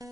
Le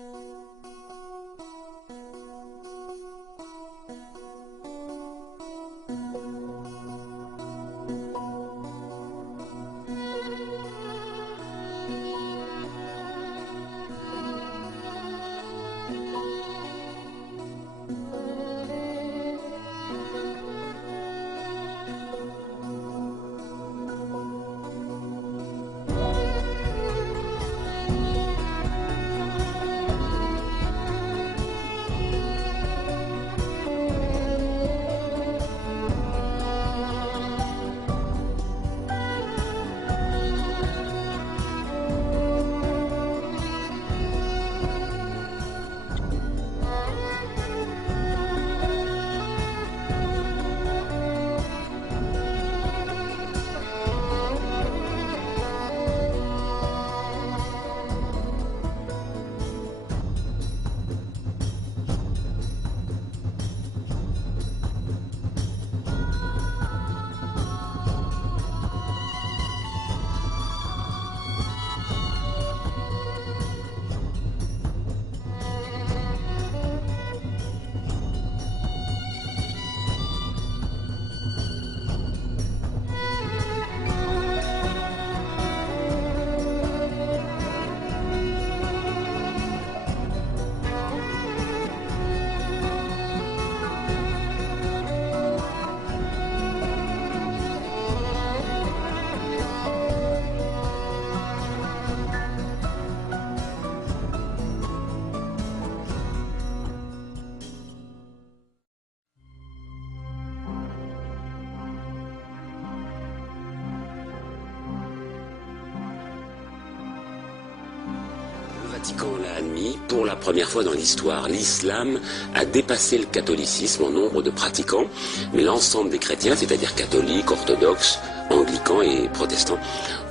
Vatican l'a admis, pour la première fois dans l'histoire, l'islam a dépassé le catholicisme en nombre de pratiquants, mais l'ensemble des chrétiens, c'est-à-dire catholiques, orthodoxes, anglicans et protestants,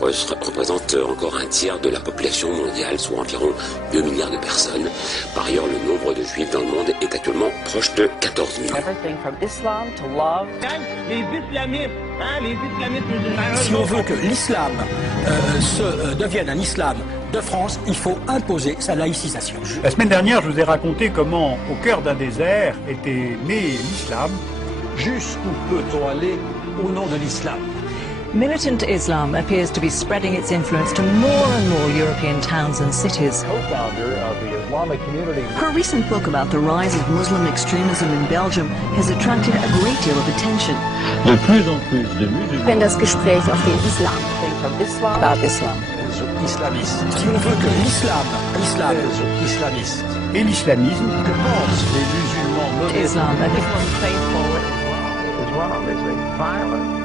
représentent encore un tiers de la population mondiale, soit environ 2 milliards de personnes. Par ailleurs, le nombre de juifs dans le monde est actuellement proche de 14 millions. Si on veut que l'islam devienne un islam de France, il faut imposer sa laïcisation. La semaine dernière, je vous ai raconté comment, au cœur d'un désert, était né l'islam. Jusqu'où peut-on aller au nom de l'islam? Militant Islam appears to be spreading its influence to more and more European towns and cities. Co-founder of the Islamic community. Her recent book about the rise of Muslim extremism in Belgium has attracted a great deal of attention. De plus en plus de musulmans. Wenn das Gespräch auf den Islam. About Islam. Islamiste. Si on veut que l'islam islamiste. Et l'islamisme. Que pensent les musulmans modérés? Islam. Islam is a violent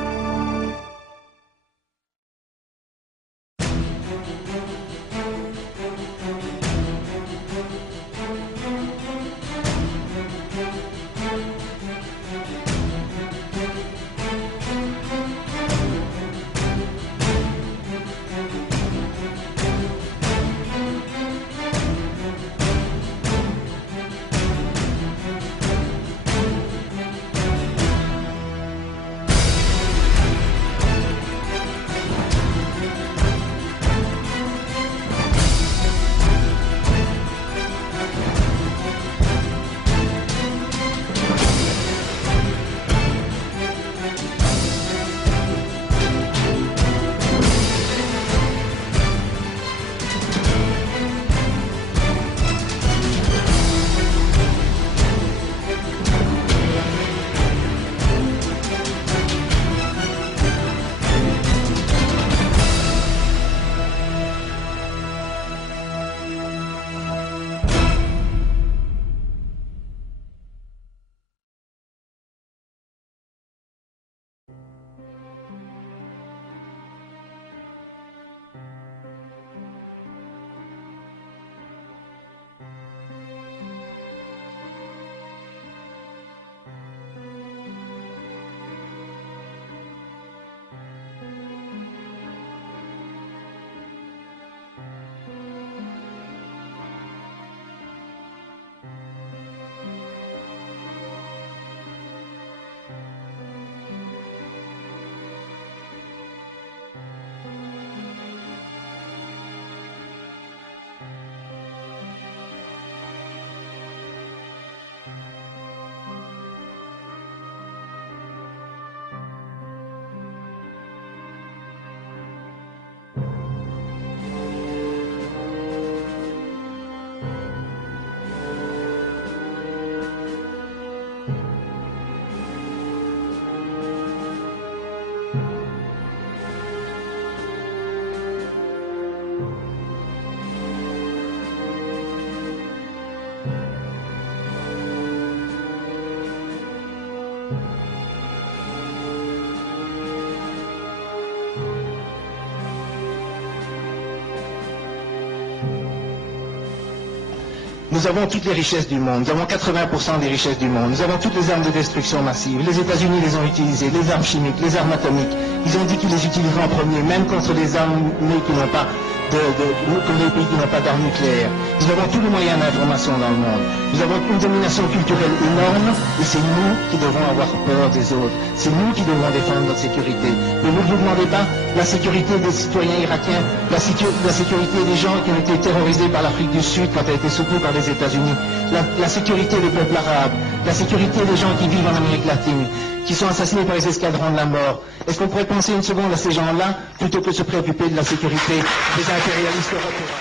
Nous avons toutes les richesses du monde, nous avons 80% des richesses du monde, nous avons toutes les armes de destruction massive. Les États-Unis les ont utilisées, les armes chimiques, les armes atomiques. Ils ont dit qu'ils les utiliseraient en premier, même contre les armes qui n'ont pas contre les pays qui n'ont pas d'armes nucléaires. Nous avons tous les moyens d'information dans le monde. Nous avons une domination culturelle énorme et c'est nous qui devons avoir peur des autres. C'est nous qui devons défendre notre sécurité. Mais vous ne vous demandez pas la sécurité des citoyens irakiens, la sécurité des gens qui ont été terrorisés par l'Afrique du Sud quand elle a été soutenue par les États-Unis, la sécurité des peuples arabes, la sécurité des gens qui vivent en Amérique latine, qui sont assassinés par les escadrons de la mort. Est-ce qu'on pourrait penser une seconde à ces gens-là plutôt que de se préoccuper de la sécurité des impérialistes européens?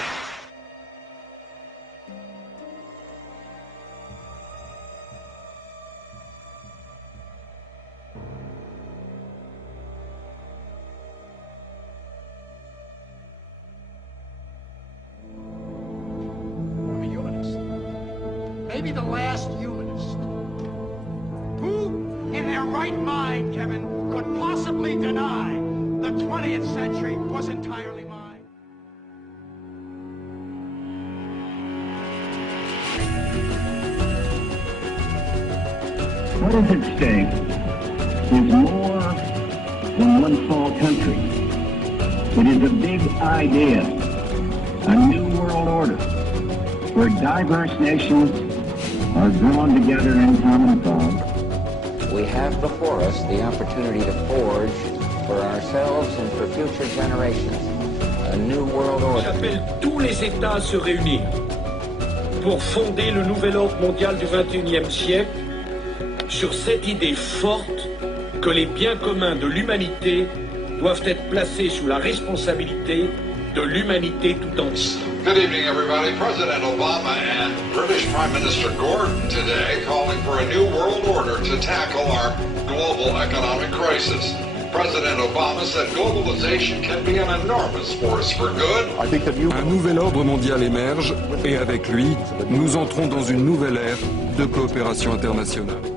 Maybe the last humanist. Who, in their right mind, Kevin, could possibly deny the 20th century was entirely mine? What is at stake is more than one small country. It is a big idea, a new world order, where diverse nations are drawn together in common cause. We have before us the opportunity to forge for ourselves and for future generations a new world order. J'appelle tous les États à se réunir pour fonder le nouvel ordre mondial du XXIe siècle sur cette idée forte que les biens communs de l'humanité doivent être placés sous la responsabilité de l'humanité tout entière. Good evening, everybody. President Obama and British Prime Minister Gordon today calling for a new world order to tackle our global economic crisis. President Obama said globalization can be an enormous force for good. Un nouvel ordre mondial émerge et avec lui, nous entrons dans une nouvelle ère de coopération internationale.